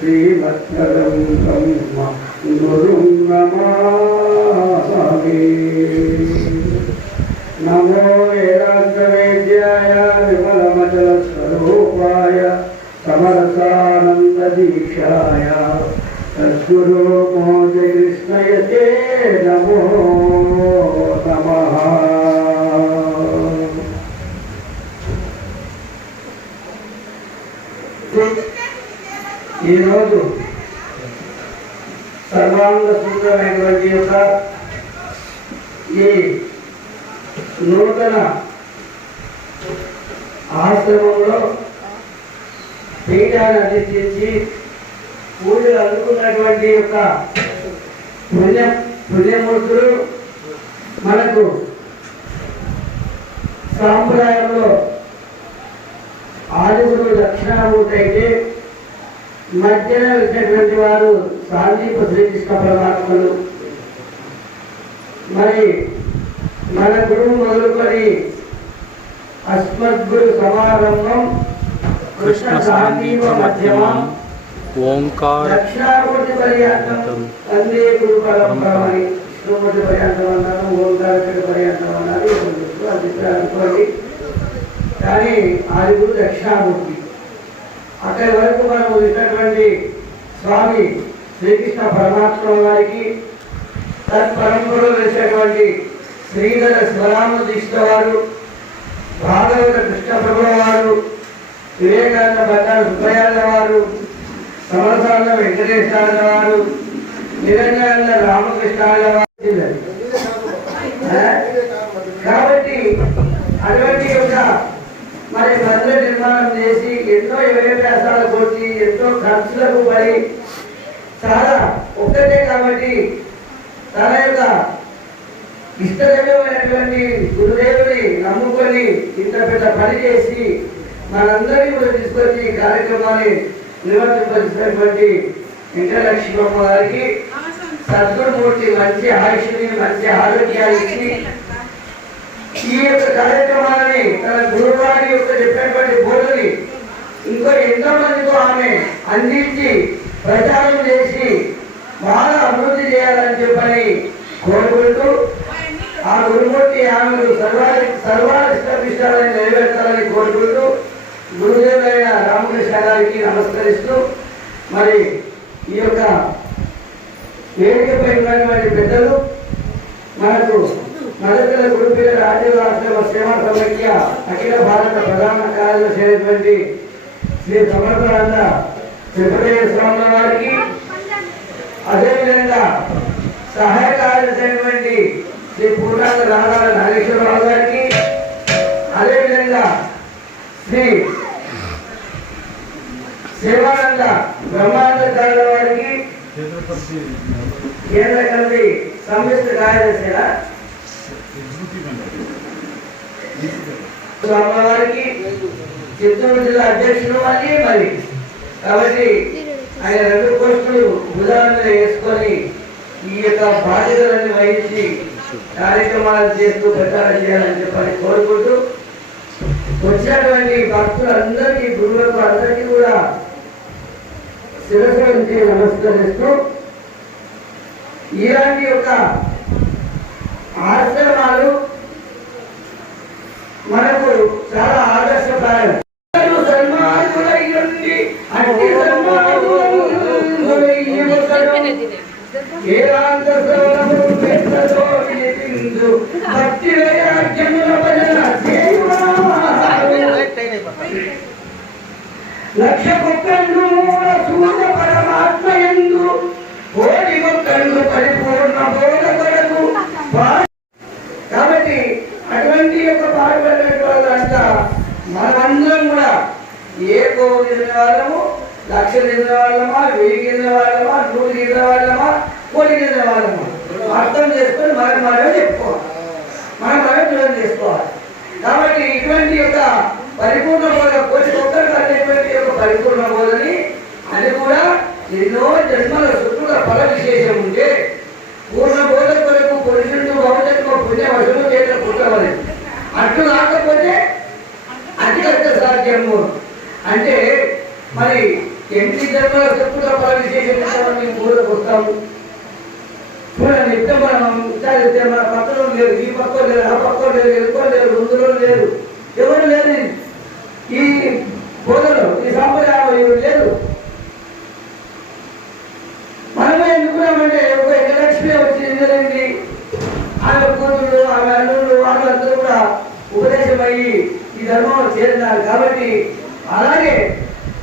श्रीवत्सरं ब्रह्म गुरुं नमामि సర్వాంగ సూత్రమైనటువంటి యొక్క ఈ నూతన ఆశ్రమంలో పీఠాన్ని అధిష్ఠించి పూజలు అందుకున్నటువంటి యొక్క పుణ్య పుణ్యమూర్తులు మనకు సాంప్రదాయంలో ఆరుగురు దక్షిణామూర్తి అయితే మధ్యన వచ్చినటువంటి వారు సాందీప శ్రీకృష్ణ పరమాత్మలు. మరి మన గురువు మొదలుకొని అస్మద్గురు సమారంభం కృష్ణ సాందీప మధ్యమం ఓంకార దక్షిణామూర్తి పర్యంతం వందే గురు పరంపరమని విష్ణుమూర్తి పర్యంతం అన్నారు ఓంకారకుడి పర్యంతం అన్నారు అది అనుకోండి. కానీ ఆరుగురు దక్షిణామూర్తి అక్కడి వరకు మనం వచ్చినటువంటి స్వామి శ్రీకృష్ణ పరమాత్మ వారికి తత్పరంపరలో వేసినటువంటి శ్రీధర శివరామ దీక్ష వారు భాగవత కృష్ణ ప్రభు వారు వివేకానంద బంగారు సుబ్బయ్యాల వారు సమరసాల వెంకటేశ్వర వారు నిరంజన రామకృష్ణాల వారు? కాబట్టి అటువంటి యొక్క ఎన్నో ఎన్నో వ్యవసాయాలు వచ్చి ఎన్నో ఖర్చులకు పడి చాలా ఒక్కటే కాబట్టి తన యొక్క ఇష్టదైవమైనటువంటి గురుదేవుని నమ్ముకొని ఇంత పెద్ద పని చేసి మనందరినీ కూడా తీసుకొచ్చి ఈ కార్యక్రమాన్ని నిర్వర్తింపజేసినటువంటి వెంకటలక్ష్మమ్మ గారికి సద్గురుమూర్తి మంచి ఆయుష్ని మంచి ఆరోగ్యానికి ఈ యొక్క కార్యక్రమాలని తన గురువారి యొక్క చెప్పినటువంటి బోధని ఇంకో ఎంతో మందితో ఆమె అందించి ప్రచారం చేసి బాగా అభివృద్ధి చేయాలని చెప్పని కోరుకుంటూ ఆ గురుమూర్తి ఆమెను సర్వారి సర్వాధిష్టాలని నెరవేర్చాలని కోరుకుంటూ గురుదేవులైన రామకృష్ణ గారికి నమస్కరిస్తూ మరి ఈ యొక్క వేదికపై ఉన్నటువంటి పెద్దలు మనకు మదతుల రాజీవ్ రాజ్యరాష్ట్ర సేవా సమైక్య అఖిల భారత ప్రధాన కార్యదర్శి అయినటువంటి శ్రీ సమర్థానంద త్రిపురేయ స్వామి వారికి అదేవిధంగా సహాయ కార్యదర్శి అయినటువంటి శ్రీ పూర్ణాంగ రాగాల నాగేశ్వరరావు గారికి అదేవిధంగా శ్రీ శివానంద బ్రహ్మానంద గారి వారికి కేంద్ర కమిటీ సంయుక్త కార్యదర్శిగా స్వామివారికి చిత్తూరు జిల్లా అధ్యక్షులు అని మరి. కాబట్టి ఆయన రెండు పోస్టులు ఉదాహరణ వేసుకొని ఈ యొక్క బాధ్యతలన్నీ వహించి కార్యక్రమాలు చేస్తూ ప్రచారం చేయాలని చెప్పని కోరుకుంటూ వచ్చినటువంటి భక్తులందరికీ గురువులకు అందరికీ కూడా శిరస్సు నుంచి నమస్కరిస్తూ ఇలాంటి యొక్క ఆశ్రమాలు మనకు చాలా వేదాంత శ్రవణము పెద్దతో వినిపించు. భక్తి వైరాగ్యముల భజన చేయుమా. లక్ష కుక్కళ్ళు సూర్య పరమాత్మ ఎందు కోటి కుక్కళ్ళు పరిపూర్ణ బోధ కొరకు పా- కాబట్టి అటువంటి యొక్క పాడుపడినటువంటి వాళ్ళంతా మనమందరం కూడా ఏ కోవు తిన్న వాళ్ళము లక్ష తిన్న వాళ్ళమా వెయ్యి కింద వాళ్ళమా నూరు కింద వాళ్ళమా కోటి కింద వాళ్ళమా అర్థం చేసుకొని మనం మనమే చెప్పుకోవాలి మనం మనమే దూరం చేసుకోవాలి కాబట్టి ఇటువంటి యొక్క పరిపూర్ణ బోధ కోటి ఒక్కరికి అనేటువంటి యొక్క పరిపూర్ణ బోధని అది కూడా ఎన్నో జన్మల శుక్రుల ఫల విశేషం ఉంటే పూర్ణ బోధ కొరకు పురుషుడు భవిష్యత్తు పుణ్య వశము చేత పుట్టవలేదు అట్లు రాకపోతే అతి కష్ట సాధ్యము. అంటే మరి ఎన్ని జన్మల శుక్రుల ఫల విశేషం మేము బోధకు వస్తాము? చూడండి ఇప్పుడు మనం విచారిస్తే మన పక్కన లేరు ఈ పక్క లేరు ఆ పక్క లేరు ఎదుకో లేరు ముందులో లేరు. ఎవరు లేరు? ఈ బోధలో ఈ సాంప్రదాయం ఎవరు లేరు? అంటే ఒక ఇంద్రలక్ష్మి వచ్చి ఎందుకండి ఆమె కూతురు ఆమె అల్లుడు వాళ్ళందరూ కూడా ఉపదేశం అయ్యి ఈ ధర్మం చేరినారు. కాబట్టి అలాగే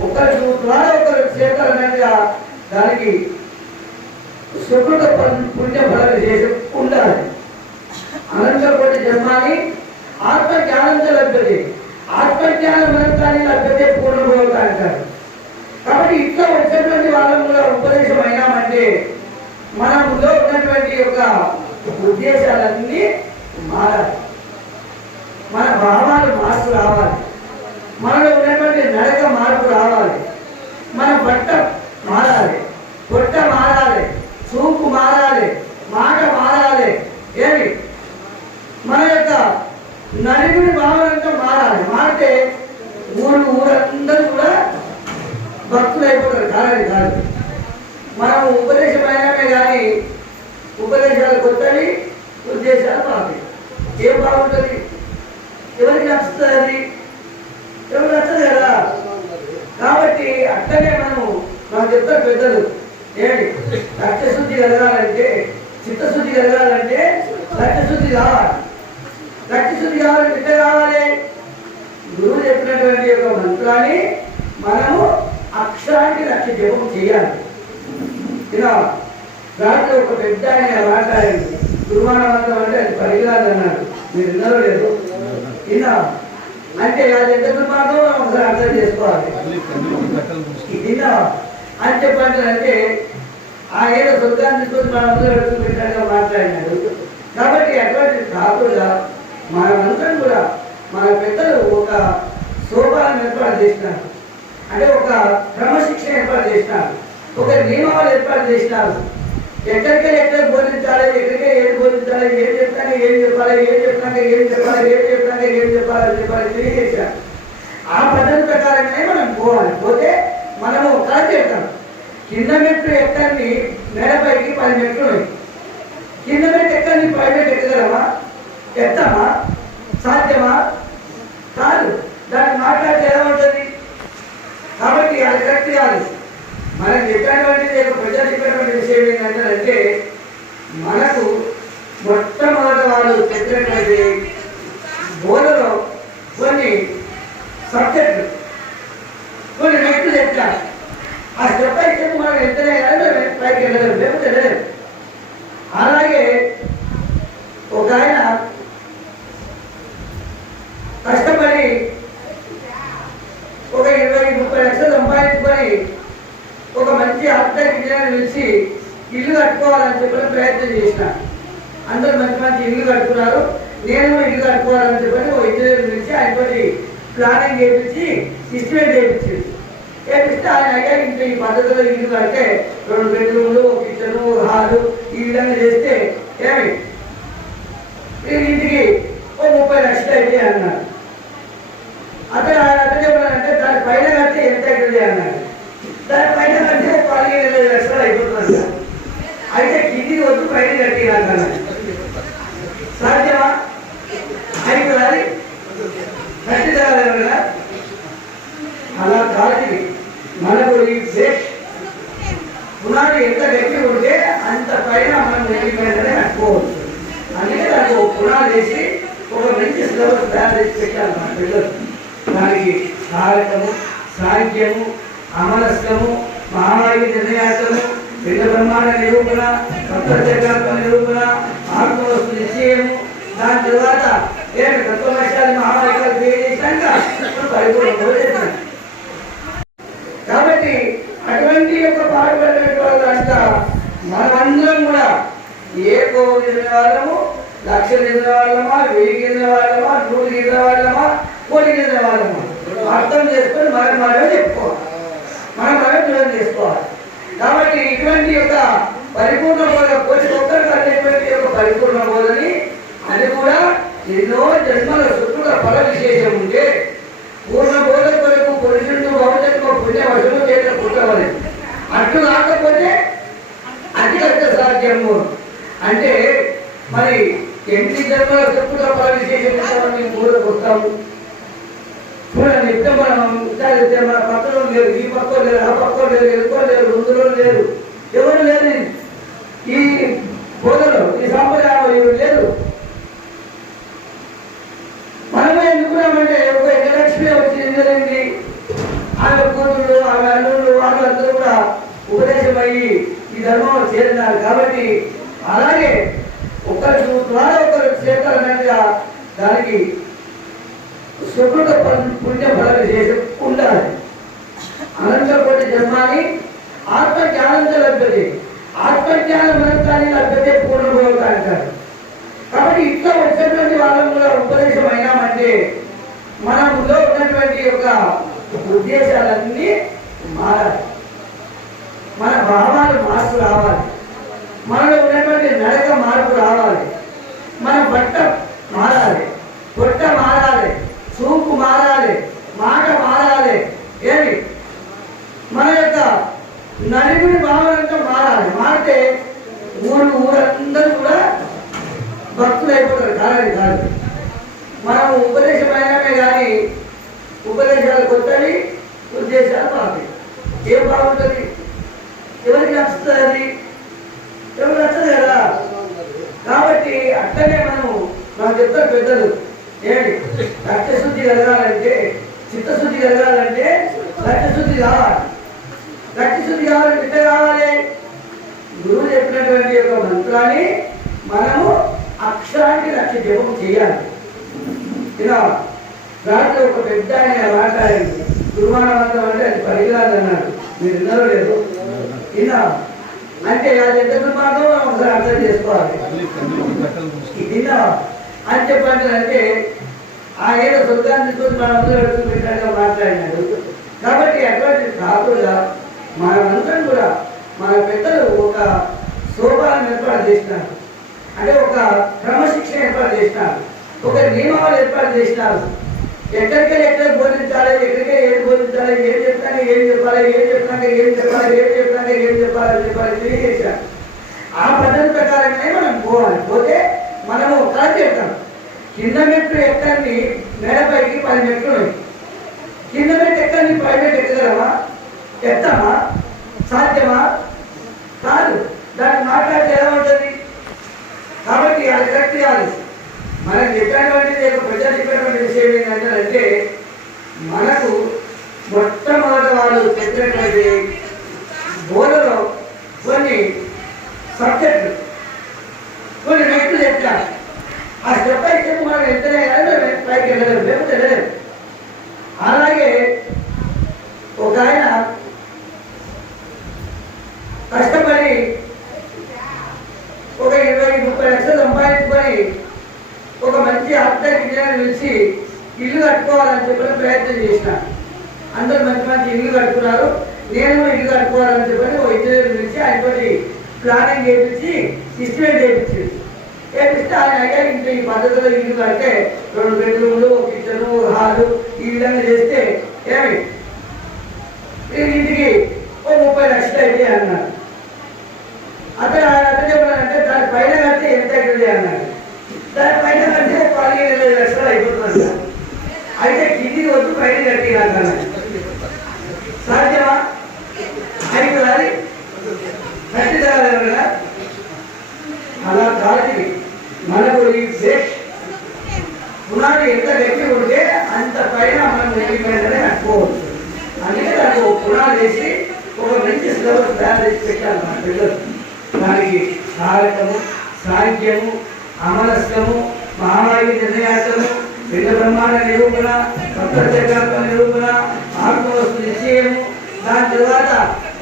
ఒకరు ద్వారా ఒకరు చేతారన్నట్టుగా దానికి సుకృత పుణ్య ఫల విశేషం ఉండాలి అనంతకోటి ఆత్మ జ్ఞానంతో లభ్యతే ఆత్మజ్ఞానం అనంతాన్ని లభ్యతే పూర్ణభోగ అంటారు కాబట్టి ఇట్లా వచ్చినటువంటి వాళ్ళం కూడా ఉపదేశం అయినామంటే మనలో ఉన్నటువంటి యొక్క ఉద్దేశాలన్నీ మారాలి. మన భావాలు మార్పు రావాలి. మనలో ఉన్నటువంటి నడక మార్పు రావాలి. మన బట్ట మారాలి. పొట్ట మారాలి. చూపు మారాలి. మాట మారాలి. ఏమి? మన యొక్క నలుగురి భావనంతా మారాలి. మారితే ఊరు ఊరందరూ కూడా భక్తులు అయిపోతారు కాదని కాదు. మనం ఉపదేశమైనమే కానీ ఉపదేశాలు కొత్తవి ఉద్దేశాలు మాకు. ఏం బాగుంటుంది? ఎవరికి నచ్చుతుంది? అది ఎవరికి నచ్చదు కదా? కాబట్టి అట్లనే మనము నాకు చెప్తారు పెద్దలు ఏంటి రక్తశుద్ధి కలగాలంటే చిత్తశుద్ధి కలగాలంటే రక్తశుద్ధి కావాలి. రక్తశుద్ధి కావాలంటే ఎట్లా కావాలి? గురువు చెప్పినటువంటి యొక్క మంత్రాన్ని మనము అక్షరానికి రక్ష జపం చేయాలి. ఇలా దాంట్లో ఒక పెద్ద ఆయన మాట్లాడింది గురుమాన మంత్రం అంటే అది పరిగాదు అన్నాడు మీరు విన్నారో లేదు? విన్నా అంటే అది ఎంత దుర్మార్గం ఒకసారి అర్థం చేసుకోవాలి. విన్నా అని చెప్పండి ఆ ఏదో స్వర్గాన్ని చూసి మన ముందు అడుగు పెట్టాడుగా మాట్లాడినాడు కాబట్టి అటువంటి కాకుండా మనమందరం కూడా మన పెద్దలు ఒక సోపాలను ఏర్పాటు చేసినారు అంటే ఒక క్రమశిక్షణ ఏర్పాటు చేసినారు ఒక నియమాలు ఏర్పాటు చేసినారు ఎక్కడికి ఎక్కడ బోధించాలి ఎక్కడికి ఏది బోధించాలి ఏం చెప్తానే ఏం చెప్పాలి ఏం చెప్తాక ఏం చెప్పాలి ఏం చెప్తాక ఏం చెప్పాలి అని చెప్పాలి తెలియజేశారు ఆ పద్ధతి ప్రకారంగానే మనం పోవాలి పోతే మనము కరెక్ట్ చెప్తాం కింద మెట్లు ఎక్కడిని మేడపైకి పది మెట్లు. కింద మెట్టు ఎక్కడిని పై మెట్టు ఎక్కగలవా? ఎత్తమా? సాధ్యమా? కాదు. దాన్ని మాట్లాడితే ఎలా ఉంటుంది? కాబట్టి అది కరెక్ట్ కాదు. మనకు చెప్పినటువంటి ప్రజలు చెప్పినటువంటి విషయం ఏంటంటే మనకు మొట్టమొదటి వాళ్ళు చెప్పినటువంటి బోధలో కొన్ని సబ్జెక్టులు కొన్ని మెట్లు చెప్తారు ఆ స్టెప్ బై స్టెప్ మనం ఎంత కానీ మనం పైకి వెళ్ళలేము లేకపోతే వెళ్ళలేము అలాగే ఒక ఆయన కష్టపడి ఒక ఇరవై ముప్పై లక్షలు సంపాదించుకొని ఒక మంచి ఆర్థిక ఇంజనీర్ పిలిచి ఇల్లు కట్టుకోవాలని చెప్పి ప్రయత్నం చేసిన అందరూ మంచి మంచి ఇల్లు కట్టుకున్నారు నేను కూడా ఇల్లు కట్టుకోవాలని చెప్పని ఒక ఇంజనీర్ పిలిచి ఆయనతోటి ప్లానింగ్ చేయించి ఎస్టిమేట్ చేయించింది అయితే ఆయన ఇంత ఈ పద్ధతిలో ఇల్లు కడితే రెండు బెడ్రూమ్లు ఒక కిచెన్ హాలు ఈ విధంగా చేస్తే ఏమి? ఈ ఇంటికి ఓ ముప్పై లక్షలు అయితే అన్నారు. అతను ఆయన అతను చెప్పాలంటే దాని పైన కడితే ఎంత అవుతుంది అన్నాడు దాని పైన కడితే పదిహేను ఇరవై లక్షలు అయిపోతుంది అయితే కిందికి వచ్చి పైన కట్టి అన్నాడు సాధ్యమా అయితే కట్టి కదా అలా కాదు మనకు ఈ పునాది ఎంత గట్టి ఉంటే అంత పైన మనం నెట్టి అనుకోవచ్చు అందుకే దానికి ఒక పునాది వేసి ఒక మంచి సిలబస్ తయారు చేసి పెట్టాలి మన పిల్లలు దానికి కారకము సాంఖ్యము అమరస్కము మహామాయి నిర్ణయాసము పిల్ల బ్రహ్మాండ నిరూపణ సప్తచక్రాత్మ నిరూపణ ఆత్మవస్తు నిశ్చయము దాని తర్వాత ఏమి తత్వమశాలు మహావాక్యాలు తెలియజేశాక పరిపూర్ణ ఎక్కువ చెందిన వాళ్ళము లక్ష చెందిన వాళ్ళమా వెయ్యి చెందిన వాళ్ళమా నూరు చెందిన వాళ్ళమా కోటి చెందిన వాళ్ళమా అర్థం చేసుకొని మనం మనమే చెప్పుకోవాలి. మనం మనమే దూరం చేసుకోవాలి. కాబట్టి ఇటువంటి యొక్క పరిపూర్ణ బోధ ప్రతి ఒక్కరికి అనేటువంటి యొక్క పరిపూర్ణ బోధని అది కూడా ఎన్నో జన్మల సుఖుల ఫల విశేషం ఉంటే పూర్ణ బోధ కొరకు పురుషుడు భవిష్యత్తు పుణ్య వశులు చేసిన పుట్టవలేదు అట్లు కాకపోతే అతి అత్య సాధ్యము అంటే మరి ఎన్ని జన్మల చెప్పుగా పల మూలకు వస్తాము చూడండి నిత్యం మనం విచారిస్తే మన పక్కలో లేరు ఈ పక్క లేరు ఆ పక్క లేరు ఎదుకో లేరు ముందులో లేరు. ఎవరు లేరు ఈ బోధలో ఈ సాంప్రదాయంలో ఎవరు లేరు? మనమే ఎందుకున్నామంటే ఒక ఎగలక్ష్మి వచ్చి ఎందుకండి ఆమె కూతురు ఆమె అల్లుళ్ళు వాళ్ళందరూ కూడా ఉపదేశమయ్యి ఈ ధర్మంలో చేరినారు. కాబట్టి అలాగే ఒకరి ద్వారా ఒకరు చేతారన్నట్టుగా దానికి శుభ్రత పం- పుణ్య ఫలం చేసి ఉండాలి. అనంతకోటి జన్మాని ఆత్మజ్ఞానంతో లభ్యతే. ఆత్మజ్ఞానం అనంతాన్ని లభ్యతే పూర్ణభోగ అంటారు కాబట్టి ఇట్లా వచ్చినటువంటి వాళ్ళం కూడా ఉపదేశం అయినామంటే మన ముందు ఉన్నటువంటి యొక్క ఉద్దేశాలన్నీ మారాలి. మన భావాలు మార్పు రావాలి. మనలో ఉన్నటువంటి నడక మార్పు రావాలి. మన బట్ట మారాలి. పొట్ట మారాలి. చూపు మారాలి. మాట మారాలి. ఏమి? మన యొక్క నలుగురి భావనంతా మారాలి. మారితే ఊరు ఊరందరూ కూడా భక్తులు అయిపోతారు. కాదని కాదు. మనం ఉపదేశం కానీ ఉపదేశాలు కొత్తవి ఉద్దేశాలు పాపి ఏం బాగుంటుంది? ఎవరికి నచ్చుతుంది? అది నచ్చదు కదా? కాబట్టి అట్లనే మనం మనం చెప్తాం పెద్దలు ఏంటి రక్తశుద్ధి కలగాలంటే చిత్తశుద్ధి కలగాలంటే రక్తశుద్ధి కావాలి. రక్తశుద్ధి కావాలంటే ఎట్లా కావాలి? గురువు చెప్పినటువంటి యొక్క మంత్రాన్ని మనము అక్షరానికి రక్ష జపం చేయాలి. ఇలా దాంట్లో ఒక పెద్ద ఆయన మాట్లాడింది గురుమానవంతం అంటే అది పరిగరాదు మీరు విన్నారో లేదు? ఇలా అంటే అది ఎంత దుర్మార్గం మనం ఒకసారి అర్థం చేసుకోవాలి. విన్నా అని చెప్పండి అంటే ఆ ఏదో స్వర్గాన్ని తీసుకొని మన అందరూ పెట్టుకున్నట్టుగా మాట్లాడినాడు. కాబట్టి అటువంటి కాకుండా మనమందరం కూడా మన పెద్దలు ఒక సోపాలను ఏర్పాటు చేసినారు. అంటే ఒక క్రమశిక్షణ ఏర్పాటు చేసినారు. ఒక నియమాలు ఏర్పాటు చేసినారు. ఎక్కడికి ఎక్కడ బోధించాలి ఎక్కడికి ఏం బోధించాలి ఏం చెప్తాను ఏం చెప్పాలి ఏం చెప్పాక ఏం చెప్పాలి ఏం చెప్పాక ఏం చెప్పాలి అని చెప్పాలి తెలియజేశారు ఆ పద్ధతి ప్రకారంగానే మనం పోవాలి పోతే మనము కాల్ చెప్తాం కింద మెట్లు ఎక్కడిని మేడపైకి పది మెట్లు ఉన్నాయి కింద మెట్టు ఎక్కడిని పై మెట్టు ఎక్కగలవా ఎత్తమా సాధ్యమా కాదు దాన్ని మాట్లాడితే ఎలా ఉంటుంది కాబట్టి అది కరెక్ట్ చేయాలి మనకి చెప్పాను ప్రజాధిపరమైన విషయం ఏంటంటే మనకు మొట్టమొదటి వాళ్ళు చెప్పినటువంటి బోధలో కొన్ని సబ్జెక్టులు కొన్ని వ్యక్తులు చెప్తారు ఆ స్టెప్ బై స్టెప్ మనం ఎంతనే కానీ పైకి వెళ్ళలేము మేము వెళ్ళలేము అలాగే ఒక ఆయన కష్టపడి ఒక ఇరవై ముప్పై లక్షలు సంపాదించుకొని ఒక మంచి ఆర్థిక ఇంజనీర్ పిలిచి ఇల్లు కట్టుకోవాలని చెప్పిన ప్రయత్నం చేసిన అందరూ మంచి మంచి ఇల్లు కట్టుకున్నారు నేను కూడా ఇల్లు కట్టుకోవాలని చెప్పని ఒక ఇంజనీర్ పిలిచి ఆయనతోటి ప్లానింగ్ చేయించి ఎస్టిమేట్ చేయించింది చేపిస్తే ఆయన అయ్యా ఇంత ఈ పద్ధతిలో ఇల్లు కడితే రెండు బెడ్రూమ్లు ఒక వాళ్ళు ఈ విధంగా చేస్తే ఏమి ఇంటికి ఓ ముప్పై లక్షలు అయితే అన్నారు. అతను అతను చెప్పాలంటే దాని పైన కడితే ఎంత అవుతుంది అన్నాడు. దాని పైన కడితే పదిహేను ఇరవై లక్షలు అయిపోతుంది అయితే కిందికి వద్దు పైన కట్టి అన్నాడు. సాధ్యమా? అయితే అది అలా కాదు మనకు ఈ దేశ్ పునాది ఎంత గట్టి ఉంటే అంత పైన మనం నెట్టి మీదనే కట్టుకోవచ్చు అందుకే దానికి ఒక పునాది వేసి ఒక మంచి సిలబస్ తయారు చేసి పెట్టాలి మన పిల్లలు దానికి కారకము సాంఖ్యము అమరస్కము మహావాయు నిర్ణయాతము పిండ బ్రహ్మాండ నిరూపణ సప్తచక్రాత్మ నిరూపణ ఆత్మవస్తు నిశ్చయము. దాని తర్వాత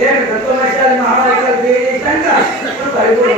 ఏంటి తత్వమశాలు మహావాక్యాలు తెలియజేశాక ఇప్పుడు పరిపూర్ణ